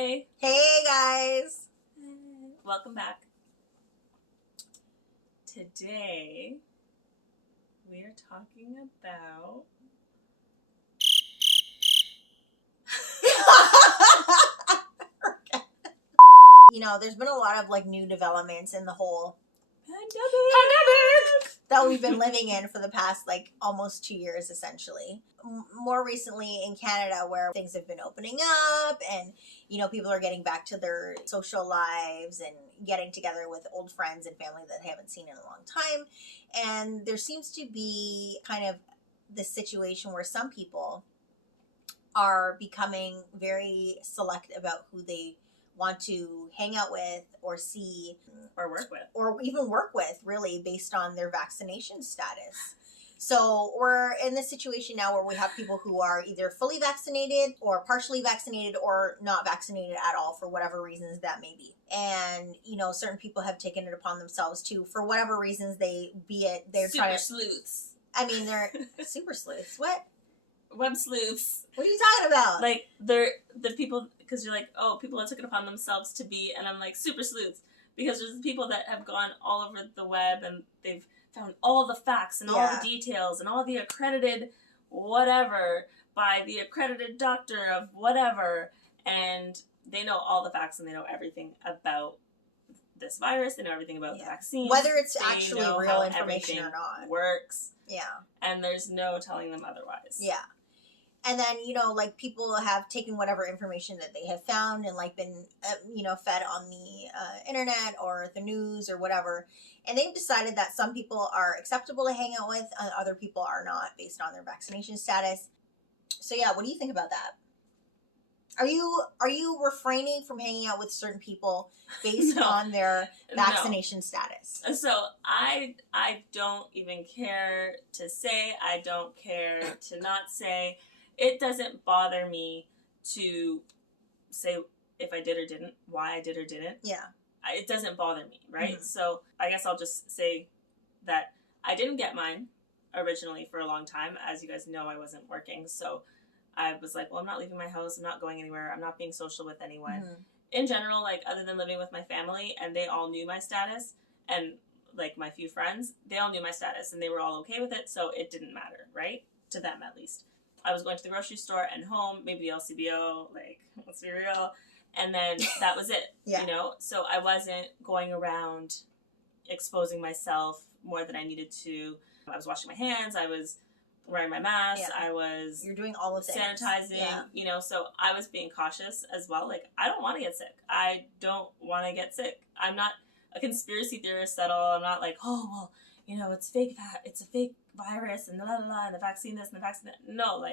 Hi. Hey guys. Welcome back. Today we are talking about There's been a lot of new developments in the whole pandemic that we've been living in for the past almost 2 years essentially. More recently in Canada, where things have been opening up and people are getting back to their social lives and getting together with old friends and family that they haven't seen in a long time. And there seems to be kind of this situation where some people are becoming very select about who they want to hang out with or see or even work with, really based on their vaccination status. So we're in this situation now where we have people who are either fully vaccinated or partially vaccinated or not vaccinated at all for whatever reasons that may be. And, certain people have taken it upon themselves to, for whatever reasons they're super sleuths. I mean, they're super sleuths. What? Web sleuths. What are you talking about? They're the people, because you're people that took it upon themselves to be, and I'm super sleuths. Because there's people that have gone all over the web and they've found all the facts and all the details and all the accredited whatever by the accredited doctor of whatever, and they know all the facts and they know everything about this virus. They know everything about the vaccine, whether it's actually real information or not. Works. Yeah. And there's no telling them otherwise. Yeah. And then, people have taken whatever information that they have found and been, fed on the internet or the news or whatever. And they've decided that some people are acceptable to hang out with and other people are not based on their vaccination status. So yeah, what do you think about that? Are you refraining from hanging out with certain people based on their vaccination status? So I don't even care to say, I don't care to not say. It doesn't bother me to say if I did or didn't, why I did or didn't. Yeah. It doesn't bother me, right? Mm-hmm. So I guess I'll just say that I didn't get mine originally for a long time. As you guys know, I wasn't working. So I was like, well, I'm not leaving my house. I'm not going anywhere. I'm not being social with anyone. Mm-hmm. In general, other than living with my family, and they all knew my status, and my few friends, they all knew my status and they were all okay with it. So it didn't matter, right? To them, at least. I was going to the grocery store and home, maybe the LCBO, let's be real. And then that was it, So I wasn't going around exposing myself more than I needed to. I was washing my hands. I was wearing my mask. Yeah. You're doing all of things. Sanitizing, so I was being cautious as well. I don't want to get sick. I don't want to get sick. I'm not a conspiracy theorist at all. I'm not it's fake. It's a fake virus and la la la, and the vaccine this and the vaccine that. No,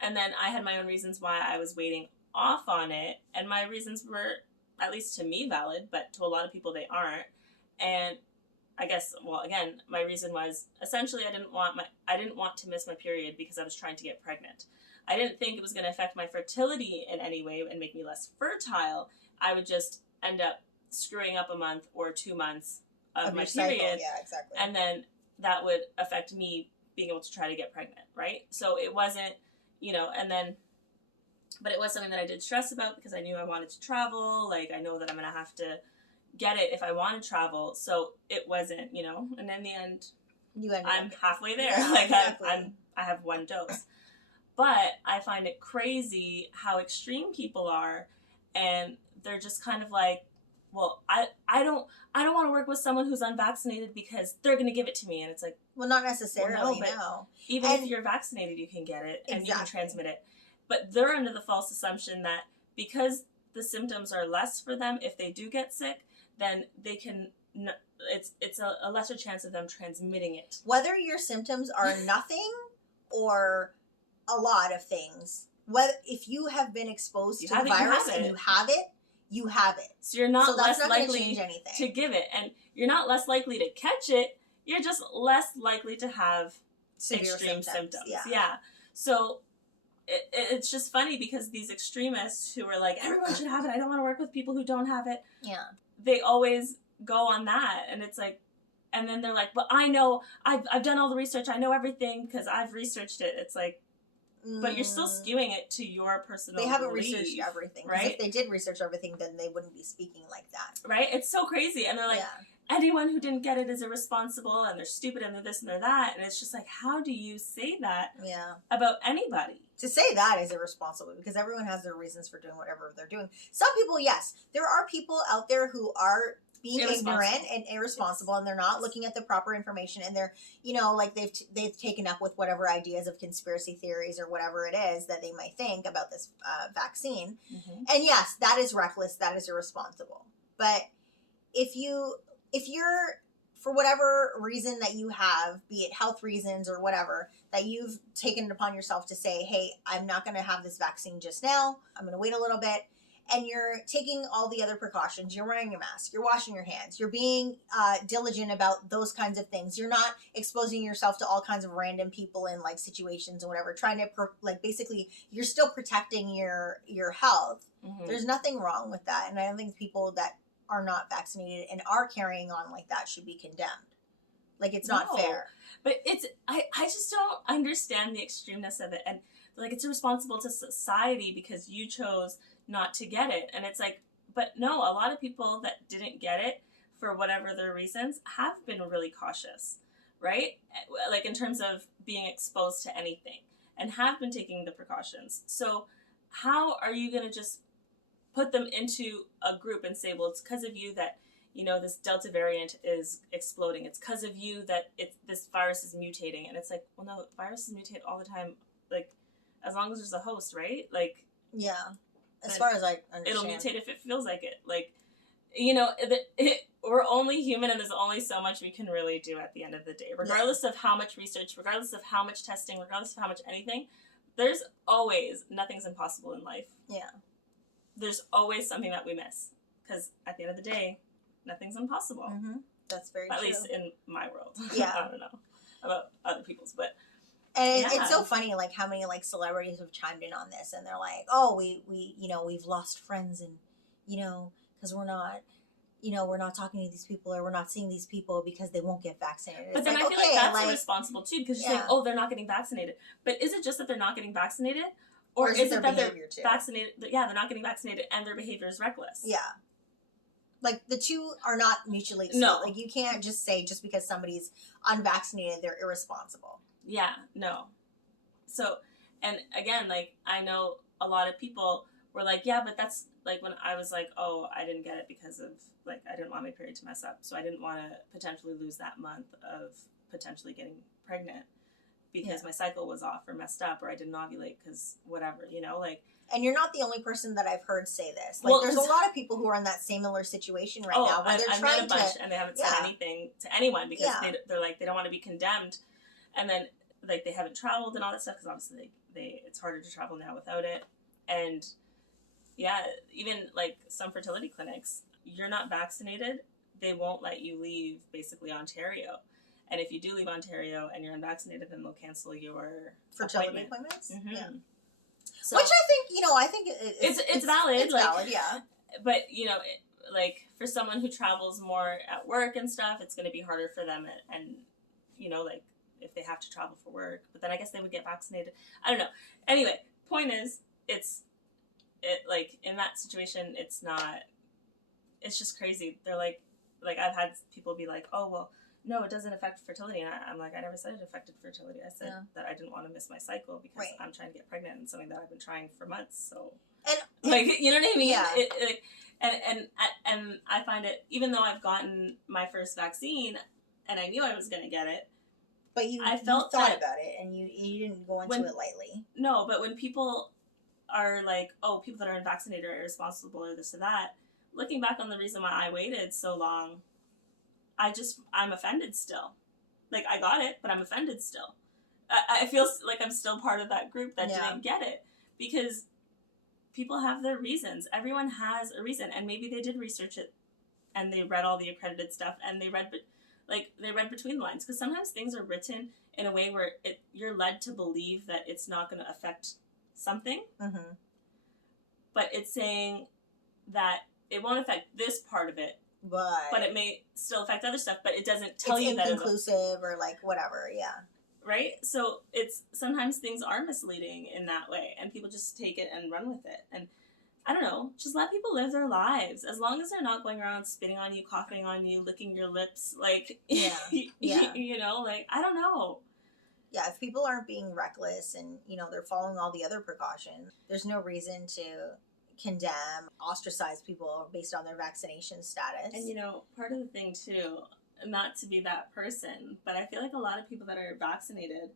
and then I had my own reasons why I was waiting off on it, and my reasons were, at least to me, valid, but to a lot of people they aren't. And I guess, again, my reason was essentially I didn't want to miss my period because I was trying to get pregnant. I didn't think it was going to affect my fertility in any way and make me less fertile. I would just end up screwing up a month or 2 months of my period. Yeah, exactly. And then that would affect me being able to try to get pregnant, right? So it wasn't, but it was something that I did stress about because I knew I wanted to travel. I know that I'm going to have to get it if I want to travel. So it wasn't, and in the end, I'm halfway there. Yeah, exactly. I have 1 dose. But I find it crazy how extreme people are, and they're just kind of well, I don't want to work with someone who's unvaccinated because they're going to give it to me. And it's well, not necessarily, no. Even if you're vaccinated, you can get it and you can transmit it. But they're under the false assumption that because the symptoms are less for them, if they do get sick, then they can, it's a lesser chance of them transmitting it. Whether your symptoms are nothing or a lot of things, if you have been exposed to the virus and you have it, you have it. So you're not less likely change anything. To give it. And you're not less likely to catch it. You're just less likely to have severe extreme symptoms. Yeah. So it's just funny because these extremists who are everyone should have it. I don't want to work with people who don't have it. Yeah. They always go on that. And it's and then they're well, I know, I've done all the research. I know everything because I've researched it. It's but you're still skewing it to your personal They haven't belief, researched everything. right? If they did research everything, then they wouldn't be speaking like that. Right? It's so crazy. And they're like, anyone who didn't get it is irresponsible and they're stupid and they're this and they're that. And it's just like, how do you say that about anybody? To say that is irresponsible because everyone has their reasons for doing whatever they're doing. Some people, yes. There are people out there who are being ignorant and irresponsible, and they're not looking at the proper information, and they're, you know, like they've taken up with whatever ideas of conspiracy theories or whatever it is that they might think about this vaccine. And yes, that is reckless, that is irresponsible. But if you're, for whatever reason that you have, be it health reasons or whatever, that you've taken it upon yourself to say, hey, I'm not going to have this vaccine just now, I'm going to wait a little bit, and you're taking all the other precautions, you're wearing your mask, you're washing your hands, you're being diligent about those kinds of things, you're not exposing yourself to all kinds of random people in like situations or whatever, trying to basically you're still protecting your health. There's nothing wrong with that, and I don't think people that are not vaccinated and are carrying on like that should be condemned. Like, it's not fair. But it's I just don't understand the extremeness of it, and like it's irresponsible to society because you chose not to get it. And it's like, but no, a lot of people that didn't get it for whatever their reasons have been really cautious, right? Like in terms of being exposed to anything, and have been taking the precautions. So how are you going to just put them into a group and say, well, it's because of you that, you know, this Delta variant is exploding. It's because of you that this virus is mutating. And it's like, well, no, viruses mutate all the time. Like, as long as there's a host, right? Like, yeah. As far as I understand. It'll mutate if it feels like it. Like, you know, we're only human, and there's only so much we can really do at the end of the day. Regardless of how much research, regardless of how much testing, regardless of how much anything, there's always, nothing's impossible in life. Yeah. There's always something that we miss. Because at the end of the day, nothing's impossible. That's very true. At least in my world. Yeah. I don't know about other people's, but... And it's so funny, like, how many, like, celebrities have chimed in on this, and they're like, oh, we you know, we've lost friends, and, you know, because we're not, you know, we're not talking to these people, or we're not seeing these people because they won't get vaccinated. But then I feel like that's irresponsible, too, because you're saying, oh, they're not getting vaccinated. But is it just that they're not getting vaccinated? Or is it that they're vaccinated? Yeah, they're not getting vaccinated, and their behavior is reckless. Yeah. Like, the two are not mutually exclusive. No. Like, you can't just say just because somebody's unvaccinated, they're irresponsible. Yeah, no. So, and again, like, I know a lot of people were like, yeah, but that's, like, when I was like, oh, I didn't get it because of, like, I didn't want my period to mess up. So I didn't want to potentially lose that month of potentially getting pregnant because my cycle was off or messed up, or I didn't ovulate because whatever, you know, like. And you're not the only person that I've heard say this. Like, there's a lot of people who are in that similar situation right now where they're trying met a bunch and they haven't said anything to anyone because they're like, they don't want to be condemned. And then, like, they haven't traveled and all that stuff because obviously it's harder to travel now without it. And yeah, even like some fertility clinics, you're not vaccinated, they won't let you leave basically Ontario. And if you do leave Ontario and you're unvaccinated, then they'll cancel your fertility appointments. Yeah. So, which I think, you know, I think it's valid. It's like, valid, yeah. But, you know, like, for someone who travels more at work and stuff, it's going to be harder for them. And, you know, like, if they have to travel for work, but then I guess they would get vaccinated. I don't know. Anyway, point is, like, in that situation, it's just crazy. They're like I've had people be like, oh, well, no, it doesn't affect fertility. And I'm like, I never said it affected fertility. I said that I didn't want to miss my cycle because I'm trying to get pregnant and something that I've been trying for months. So, and like, you know what I mean? Yeah. And I find it, even though I've gotten my first vaccine and I knew I was going to get it, but you thought about it, and you didn't go into it lightly. No, but when people are like, oh, people that are unvaccinated are irresponsible or this or that, looking back on the reason why I waited so long, I'm offended still. Like, I got it, but I'm offended still. I feel like I'm still part of that group that didn't get it. Because people have their reasons. Everyone has a reason. And maybe they did research it, and they read all the accredited stuff, and they read between the lines, because sometimes things are written in a way where you're led to believe that it's not going to affect something, but it's saying that it won't affect this part of it, but it may still affect other stuff, but it doesn't tell you that it's inconclusive or like whatever, right? So it's sometimes things are misleading in that way, and people just take it and run with it. And I don't know, just let people live their lives as long as they're not going around spitting on you, coughing on you, licking your lips, like you know, like I don't know. Yeah, if people aren't being reckless and, you know, they're following all the other precautions, there's no reason to condemn, ostracize people based on their vaccination status. And, you know, part of the thing, too, not to be that person, but I feel like a lot of people that are vaccinated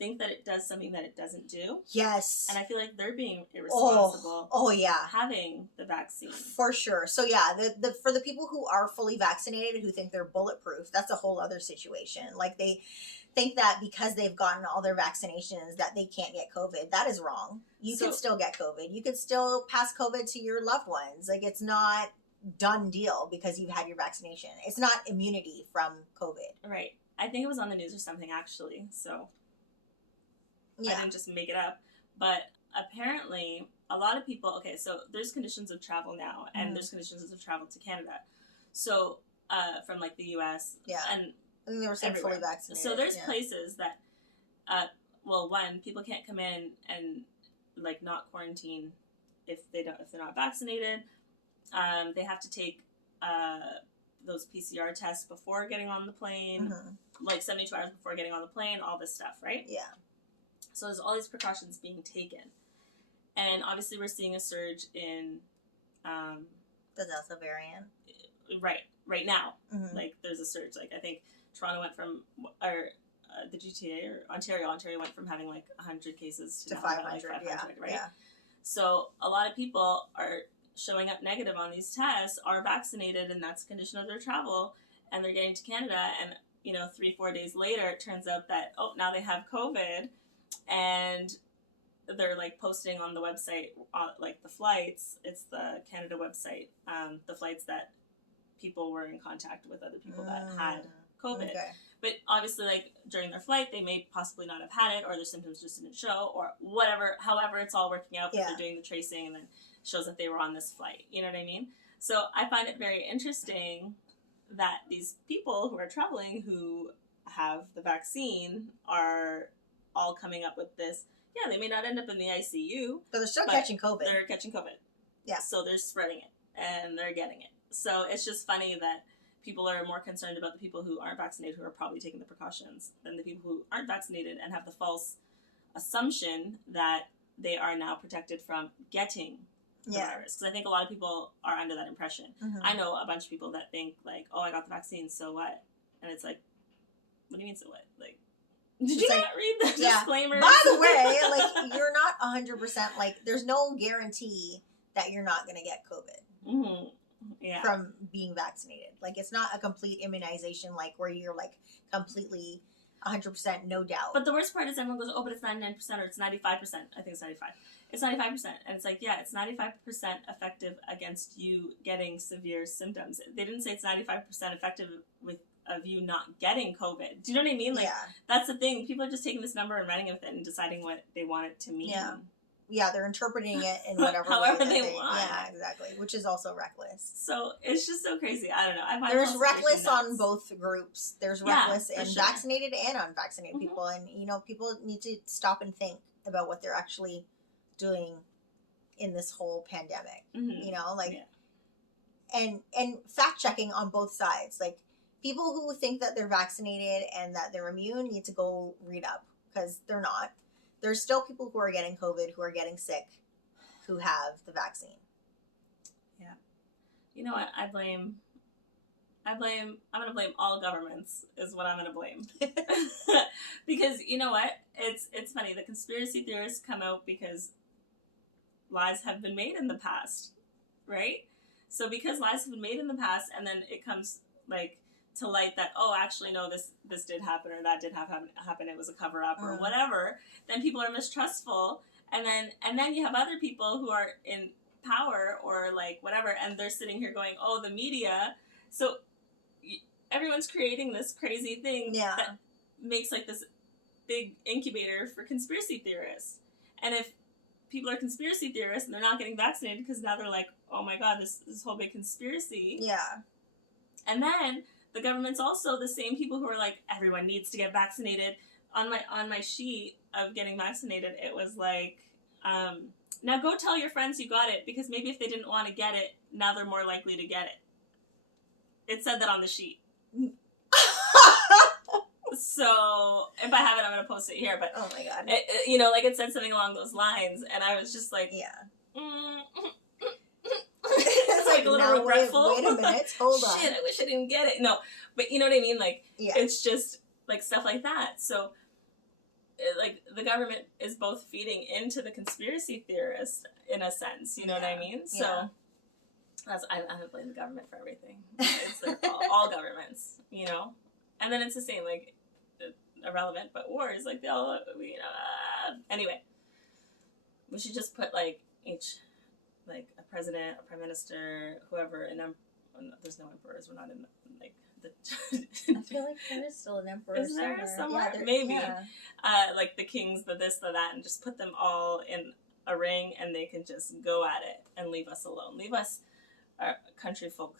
think that it does something that it doesn't do. Yes. And I feel like they're being irresponsible. Oh yeah. Having the vaccine. For sure. So yeah, the for the people who are fully vaccinated who think they're bulletproof, that's a whole other situation. Like they think that because they've gotten all their vaccinations that they can't get COVID. That is wrong. You can still get COVID. You could still pass COVID to your loved ones. Like it's not done deal because you've had your vaccination. It's not immunity from COVID. Right. I think it was on the news or something actually. So I didn't just make it up. But apparently a lot of people, okay, so there's conditions of travel now and there's conditions of travel to Canada. So from like the US and I think they were saying fully vaccinated. So there's places that, well, one, people can't come in and like not quarantine if they're not vaccinated. They have to take those PCR tests before getting on the plane, like 72 hours before getting on the plane, all this stuff, right? Yeah. So there's all these precautions being taken, and obviously we're seeing a surge in the Delta variant. Right now, like there's a surge. Like I think Toronto went from, or the GTA or Ontario went from having like 100 cases to 500, like 500, right? Yeah. So a lot of people are showing up negative on these tests, are vaccinated, and that's a condition of their travel, and they're getting to Canada, and you know 3-4 days later it turns out that now they have COVID, and they're like posting on the website like the flights. It's the Canada website, the flights that people were in contact with other people that had COVID. Okay. But obviously, like during their flight, they may possibly not have had it, or their symptoms just didn't show, or whatever. However, it's all working out. But they're doing the tracing, and then shows that they were on this flight. You know what I mean? So I find it very interesting that these people who are traveling who have the vaccine are all coming up with this. Yeah, they may not end up in the ICU, but they're still catching COVID. They're catching COVID. Yeah. So they're spreading it, and they're getting it. So it's just funny that people are more concerned about the people who aren't vaccinated, who are probably taking the precautions, than the people who aren't vaccinated and have the false assumption that they are now protected from getting the virus. Because I think a lot of people are under that impression. I know a bunch of people that think like, oh, I got the vaccine, so what? And it's like, what do you mean, so what? Like, did you not read the disclaimer? By the way, like, you're not 100%, like, there's no guarantee that you're not going to get COVID. From being vaccinated. Like, it's not a complete immunization, like, where you're, like, completely 100% no doubt. But the worst part is everyone goes, oh, but it's 99% or it's 95%. I think it's 95. It's 95%. And it's like, yeah, it's 95% effective against you getting severe symptoms. They didn't say it's 95% effective of you not getting COVID. Do you know what I mean? Like, that's the thing. People are just taking this number and running with it and deciding what they want it to mean. Yeah, they're interpreting it in whatever however way they want. Yeah, exactly. Which is also reckless. So it's just so crazy. I don't know. There's reckless on both groups. There's reckless in vaccinated and unvaccinated people, and you know, people need to stop and think about what they're actually doing in this whole pandemic. You know, like, and fact checking on both sides. Like, people who think that they're vaccinated and that they're immune need to go read up, because they're not. There's still people who are getting COVID, who are getting sick, who have the vaccine. Yeah. You know what? I'm going to blame all governments is what I'm going to blame. Because you know what? It's funny. The conspiracy theorists come out because lies have been made in the past, right? So because lies have been made in the past, and then it comes like to light that, oh, actually, no, this did happen, or that did happen, it was a cover-up, or whatever, then people are mistrustful, and then you have other people who are in power, or like whatever, and they're sitting here going, oh, the media, so everyone's creating this crazy thing that makes like this big incubator for conspiracy theorists. And if people are conspiracy theorists and they're not getting vaccinated because now they're like, oh my god, this whole big conspiracy. And then the government's also the same people who are like, everyone needs to get vaccinated. on my sheet of getting vaccinated, it was like, now go tell your friends you got it, because maybe if they didn't want to get it, now they're more likely to get it. It said that on the sheet. So if I have it, I'm going to post it here. But oh my God. Like it said something along those lines, and I was just like, It's like a little regretful. Wait a minute, hold on. Shit, I wish I didn't get it. No, but you know what I mean? Like, yeah. It's just like stuff like that. So, like, the government is both feeding into the conspiracy theorists in a sense. You know what I mean? So, I don't blame the government for everything. It's their fault. All governments, And then it's the same, like, irrelevant, but wars, like, they all, anyway. We should just put, like, each, like, a president, a prime minister, whoever, and there's no emperors. We're not in, like, I feel like there is still an emperor is there somewhere? Yeah, maybe. Yeah. Like, the kings, the this, the that, and just put them all in a ring, and they can just go at it and leave us alone. Leave us, our country folk.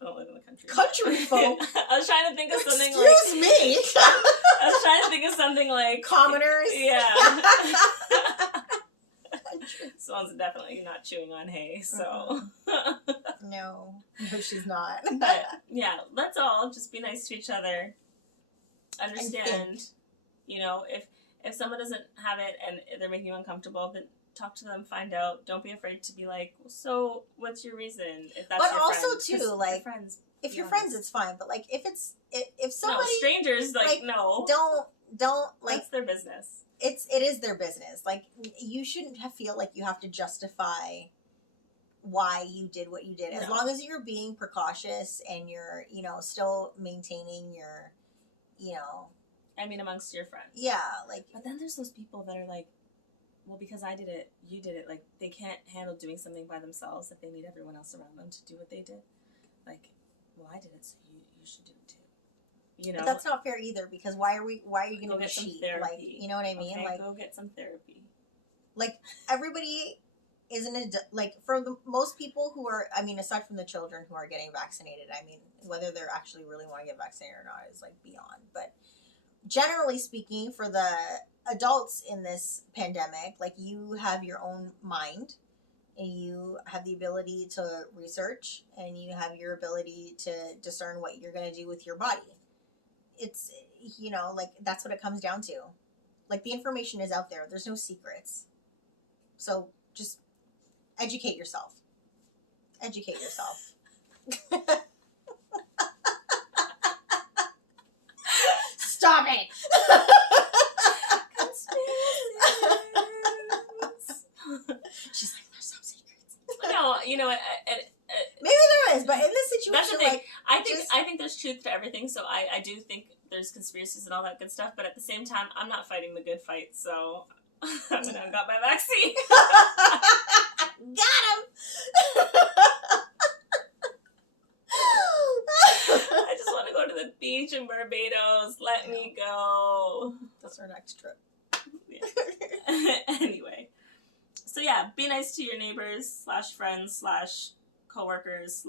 I don't live in the country. Country folk? I was trying to think of something Excuse me? I was trying to think of something like... Commoners? Yeah. This one's definitely not chewing on hay, so... No, she's not. But, yeah, let's all just be nice to each other. Understand, if someone doesn't have it and they're making you uncomfortable, then talk to them, find out. Don't be afraid to be like, so what's your reason? If that's but your also friend. too, like, friends, if you're friends, it's fine. But like, if somebody, no, strangers, like no, don't like. That's their business. It is their business. Like, you shouldn't feel like you have to justify why you did what you did. As long as you're being precautious and you're, still maintaining your, I mean, amongst your friends. Yeah, like. But then there's those people that are like, well, because I did it, you did it. Like, they can't handle doing something by themselves if they need everyone else around them to do what they did. Like, well, I did it, so you should do it too. But that's not fair either, because why are you going to cheat? Like, you know what I mean? Okay, like, go get some therapy. Like, everybody isn't like, for most people who are, I mean, aside from the children who are getting vaccinated, I mean, whether they're actually really want to get vaccinated or not is like beyond. But generally speaking, for the adults in this pandemic, like, you have your own mind and you have the ability to research and you have your ability to discern what you're going to do with your body. It's, like, that's what it comes down to. Like, the information is out there. There's no secrets. So just educate yourself. Educate yourself. Stop it! She's like, there's no secrets. No, maybe there is, but in this situation, that's the thing. like, I think there's truth to everything. So I do think there's conspiracies and all that good stuff. But at the same time, I'm not fighting the good fight. So I got my vaccine. Got him. I just want to go to the beach in Barbados. Let me go. That's our next trip. Yeah. Anyway. So yeah, be nice to your neighbors / friends / coworkers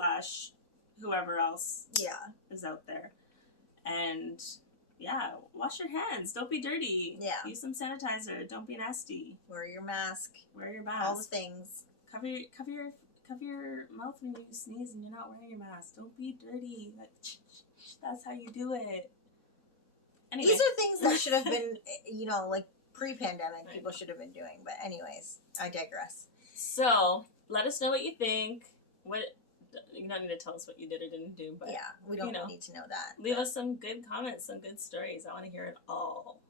/ whoever else is out there. And yeah, wash your hands. Don't be dirty. Yeah. Use some sanitizer. Don't be nasty. Wear your mask. All the things. Cover your mouth when you sneeze and you're not wearing your mask. Don't be dirty. That's how you do it. Anyway. These are things that should have been, like, pre-pandemic, people should have been doing. But anyways, I digress. So, let us know what you think. You don't need to tell us what you did or didn't do, but yeah, we don't need to know that. Leave us some good comments, some good stories. I want to hear it all.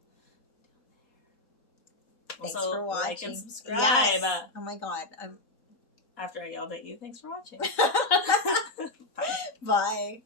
Thanks also, for watching. Like and subscribe. Yes. Oh my God. After I yelled at you, thanks for watching. Bye. Bye.